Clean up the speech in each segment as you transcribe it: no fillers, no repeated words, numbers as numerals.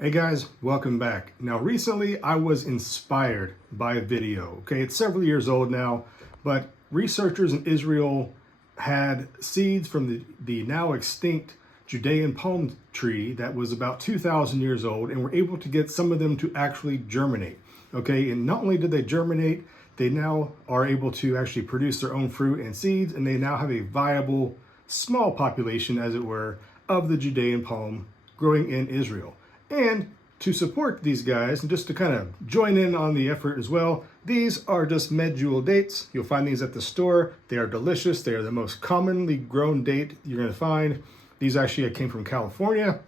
Hey guys, welcome back. Now recently I was inspired by a video. Okay, it's several years old now, but researchers in Israel had seeds from the now extinct Judean palm tree that was about 2,000 years old, and were able to get some of them to actually germinate. Okay, and not only did they germinate, they now are able to actually produce their own fruit and seeds, and they now have a viable small population, as it were, of the Judean palm growing in Israel. And to support these guys, and just to kind of join in on the effort as well, these are just medjool dates. You'll find these at the store. They are delicious. They are the most commonly grown date you're going to find. These actually came from California. And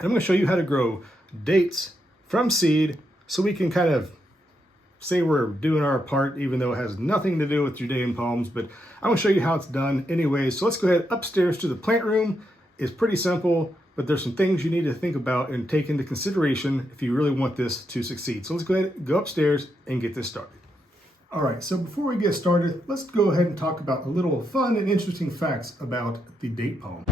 I'm going to show you how to grow dates from seed so we can kind of say we're doing our part, even though it has nothing to do with Judean palms. But I'm going to show you how it's done anyways. So let's go ahead upstairs to the plant room. It's pretty simple, but there's some things you need to think about and take into consideration if you really want this to succeed. So let's go ahead, go upstairs and get this started. All right, so before we get started, let's go ahead and talk about a little fun and interesting facts about the date palm.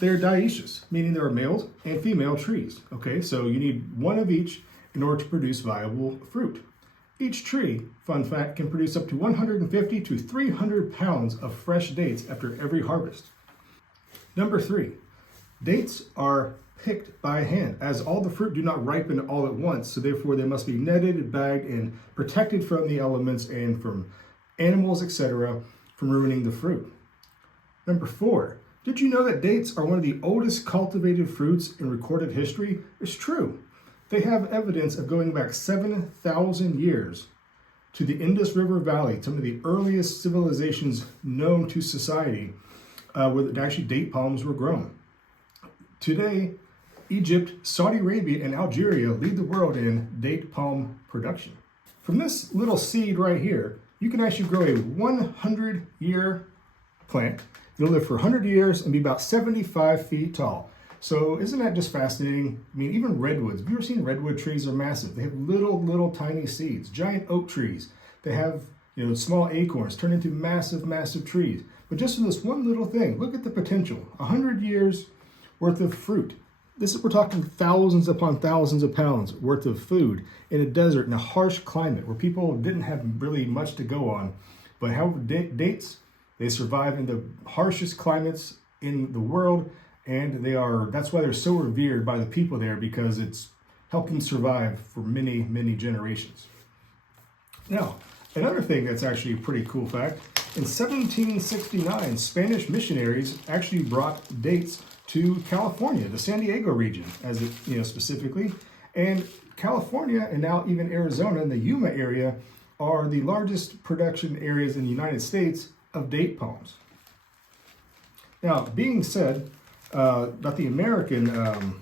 They're dioecious, meaning there are male and female trees. Okay, so you need one of each in order to produce viable fruit. Each tree, fun fact, can produce up to 150 to 300 pounds of fresh dates after every harvest. Number 3, dates are picked by hand, as all the fruit do not ripen all at once, so therefore they must be netted, bagged, and protected from the elements and from animals, etc., from ruining the fruit. Number 4, did you know that dates are one of the oldest cultivated fruits in recorded history? It's true. They have evidence of going back 7,000 years to the Indus River Valley, some of the earliest civilizations known to society, where actually date palms were grown. Today, Egypt, Saudi Arabia, and Algeria lead the world in date palm production. From this little seed right here, you can actually grow a 100-year plant. It'll live for 100 years and be about 75 feet tall. So isn't that just fascinating? I mean, even redwoods. Have you ever seen redwood trees? Are massive. They have little tiny seeds. Giant oak trees, they have small acorns turn into massive trees. But just from this one little thing, look at the potential. 100 years worth of fruit. We're talking thousands upon thousands of pounds worth of food in a desert, in a harsh climate where people didn't have really much to go on. But however, dates, they survive in the harshest climates in the world. And that's why they're so revered by the people there, because it's helped them survive for many generations. Now, another thing that's actually a pretty cool fact, in 1769, Spanish missionaries actually brought dates to California, the San Diego region, as it, specifically. And California, and now even Arizona and the Yuma area, are the largest production areas in the United States of date palms. Now, being said, about the American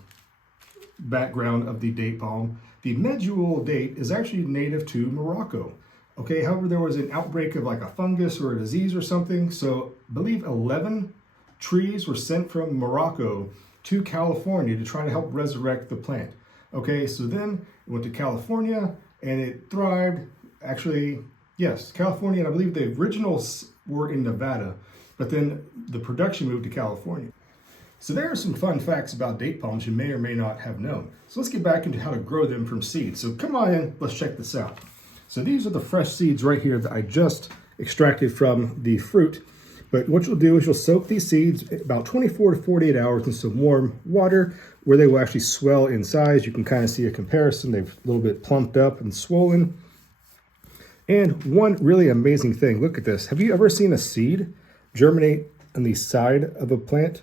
background of the date palm, the medjool date is actually native to Morocco. Okay, however, there was an outbreak of like a fungus or a disease or something, so I believe 11 trees were sent from Morocco to California to try to help resurrect the plant. Okay, so then it went to California and it thrived. Actually, yes, California, and I believe the originals were in Nevada, but then the production moved to California. So there are some fun facts about date palms you may or may not have known. So let's get back into how to grow them from seeds. So come on in, let's check this out. So these are the fresh seeds right here that I just extracted from the fruit. But what you'll do is you'll soak these seeds about 24 to 48 hours in some warm water where they will actually swell in size. You can kind of see a comparison. They've a little bit plumped up and swollen. And one really amazing thing, look at this. Have you ever seen a seed germinate on the side of a plant?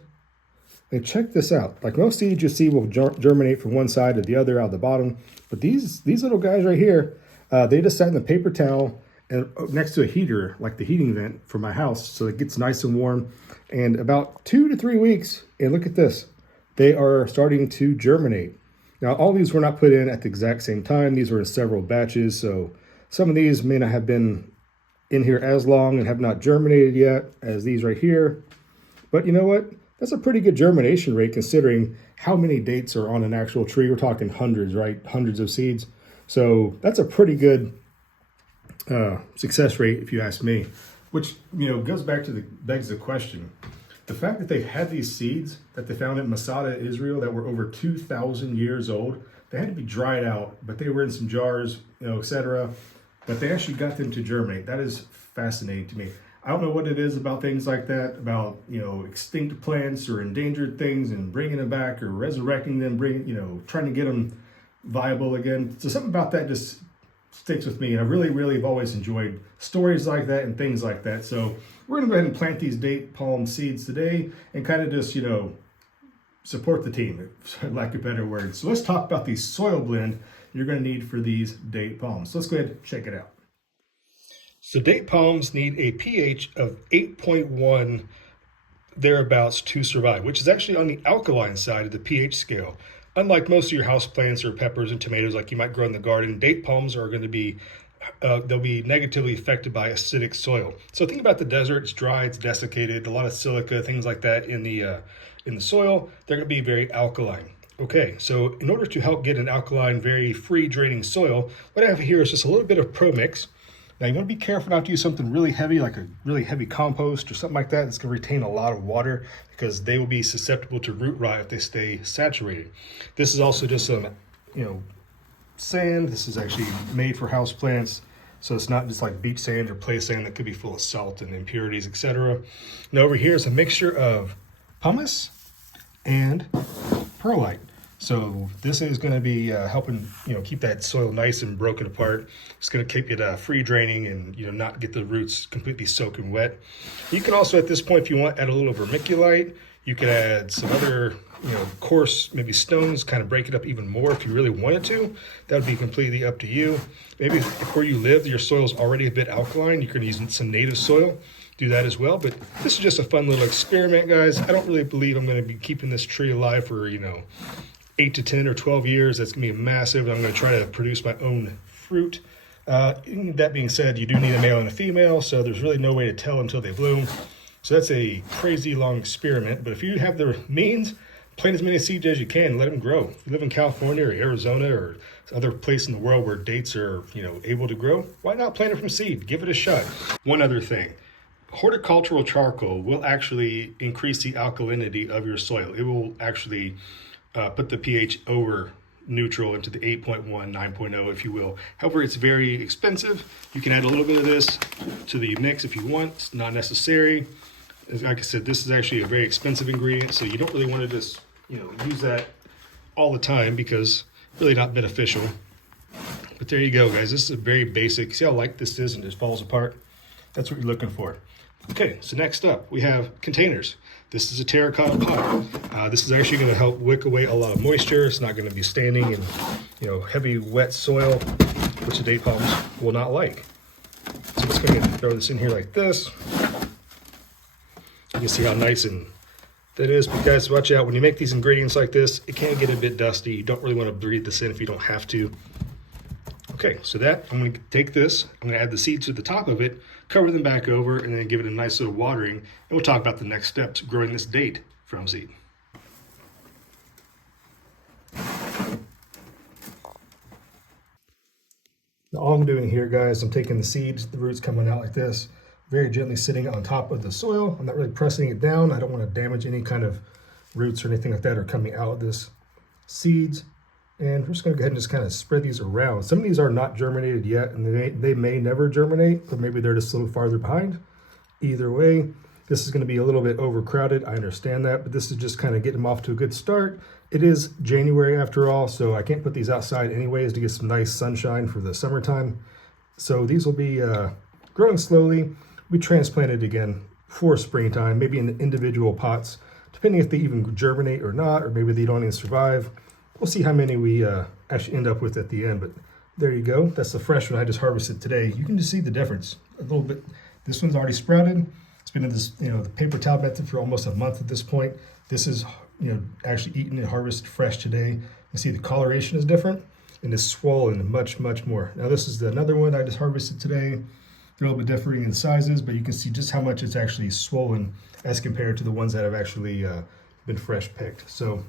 And check this out. Like most seeds you see will germinate from one side to the other out the bottom. But these little guys right here, they just sat in the paper towel and next to a heater, like the heating vent for my house, so it gets nice and warm. And about 2 to 3 weeks, and look at this, they are starting to germinate. Now, all these were not put in at the exact same time. These were in several batches, so some of these may not have been in here as long and have not germinated yet as these right here. But you know what? That's a pretty good germination rate considering how many dates are on an actual tree. We're talking hundreds, right? Hundreds of seeds. So that's a pretty good success rate, if you ask me. Which, begs the question, The fact that they had these seeds that they found in Masada, Israel, that were over 2,000 years old, they had to be dried out, but they were in some jars, etc. But they actually got them to germinate. That is fascinating to me. I don't know what it is about things like that, about, extinct plants or endangered things and bringing them back or resurrecting them, trying to get them viable again. So something about that just sticks with me. And I really, really have always enjoyed stories like that and things like that. So we're going to go ahead and plant these date palm seeds today and kind of just, support the team, for lack of a better word. So let's talk about the soil blend you're going to need for these date palms. So let's go ahead and check it out. So date palms need a pH of 8.1 thereabouts to survive, which is actually on the alkaline side of the pH scale. Unlike most of your houseplants or peppers and tomatoes like you might grow in the garden, date palms are going to be they'll be negatively affected by acidic soil. So think about the desert. It's dry, it's desiccated, a lot of silica, things like that in the soil. They're going to be very alkaline. Okay, so in order to help get an alkaline, very free draining soil, what I have here is just a little bit of Pro Mix. Now you want to be careful not to use something really heavy, like a really heavy compost or something like that. It's going to retain a lot of water because they will be susceptible to root rot if they stay saturated. This is also just some, sand. This is actually made for house plants, so it's not just like beach sand or play sand that could be full of salt and impurities, etc. Now over here is a mixture of pumice and perlite. So this is going to be helping keep that soil nice and broken apart. It's going to keep it free draining and not get the roots completely soaking wet. You can also at this point, if you want, add a little vermiculite. You could add some other coarse maybe stones, kind of break it up even more if you really wanted to. That would be completely up to you. Maybe if where you live your soil is already a bit alkaline, you could use some native soil. Do that as well. But this is just a fun little experiment, guys. I don't really believe I'm going to be keeping this tree alive for 8 to 10 or 12 years. That's gonna be massive. I'm gonna try to produce my own fruit. That being said, you do need a male and a female, so there's really no way to tell until they bloom. So that's a crazy long experiment, but if you have the means, plant as many seeds as you can, let them grow. If you live in California or Arizona or other place in the world where dates are, able to grow, why not plant it from seed? Give it a shot. One other thing, horticultural charcoal will actually increase the alkalinity of your soil. It will actually put the pH over neutral into the 8.1, 9.0, if you will. However, it's very expensive. You can add a little bit of this to the mix if you want. It's not necessary. Like I said, this is actually a very expensive ingredient, so you don't really want to just, use that all the time because it's really not beneficial. But there you go, guys. This is a very basic. See how light this is and it just falls apart? That's what you're looking for. Okay, so next up, we have containers. This is a terracotta pot. This is actually going to help wick away a lot of moisture. It's not going to be standing in, heavy, wet soil, which the date palms will not like. So I'm just going to throw this in here like this. You can see how nice and that is. But guys, watch out. When you make these ingredients like this, it can get a bit dusty. You don't really want to breathe this in if you don't have to. Okay, so I'm going to take this, I'm going to add the seeds to the top of it, cover them back over, and then give it a nice little watering. And we'll talk about the next steps growing this date from seed. Now all I'm doing here, guys, I'm taking the seeds, the roots coming out like this, very gently sitting on top of the soil. I'm not really pressing it down. I don't want to damage any kind of roots or anything like that are coming out of this seeds. And we're just going to go ahead and just kind of spread these around. Some of these are not germinated yet, and they may never germinate, or maybe they're just a little farther behind. Either way, this is going to be a little bit overcrowded. I understand that, but this is just kind of getting them off to a good start. It is January after all, so I can't put these outside anyways to get some nice sunshine for the summertime. So these will be growing slowly. We transplanted again for springtime, maybe in individual pots, depending if they even germinate or not, or maybe they don't even survive. We'll see how many we actually end up with at the end, but there you go. That's the fresh one I just harvested today. You can just see the difference a little bit. This one's already sprouted. It's been in this, the paper towel method for almost a month at this point. This is, actually eaten and harvested fresh today. You see the coloration is different and it's swollen much, much more. Now this is another one I just harvested today. They're a little bit differing in sizes, but you can see just how much it's actually swollen as compared to the ones that have actually been fresh picked. So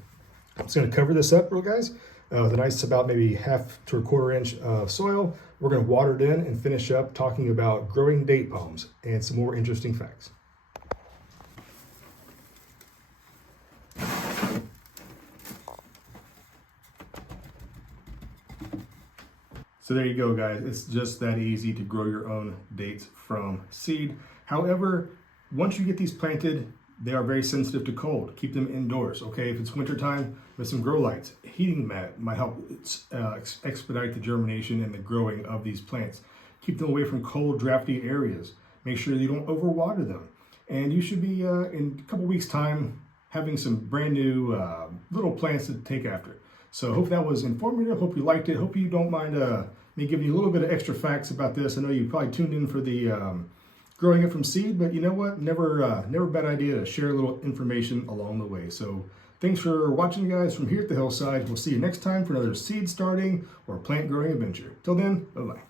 I'm just going to cover this up, guys, with a nice about maybe 1/2 to 1/4 inch of soil. We're going to water it in and finish up talking about growing date palms and some more interesting facts. So there you go, guys. It's just that easy to grow your own dates from seed. However, once you get these planted, they are very sensitive to cold. Keep them indoors, okay? If it's wintertime, with some grow lights, heating mat might help expedite the germination and the growing of these plants. Keep them away from cold, drafty areas. Make sure you don't overwater them. And you should be, in a couple weeks' time, having some brand new little plants to take after. So hope that was informative. Hope you liked it. Hope you don't mind me giving you a little bit of extra facts about this. I know you probably tuned in for the growing it from seed, but you know what? Never a bad idea to share a little information along the way. So thanks for watching, guys, from here at the hillside. We'll see you next time for another seed starting or plant growing adventure. Till then, bye-bye.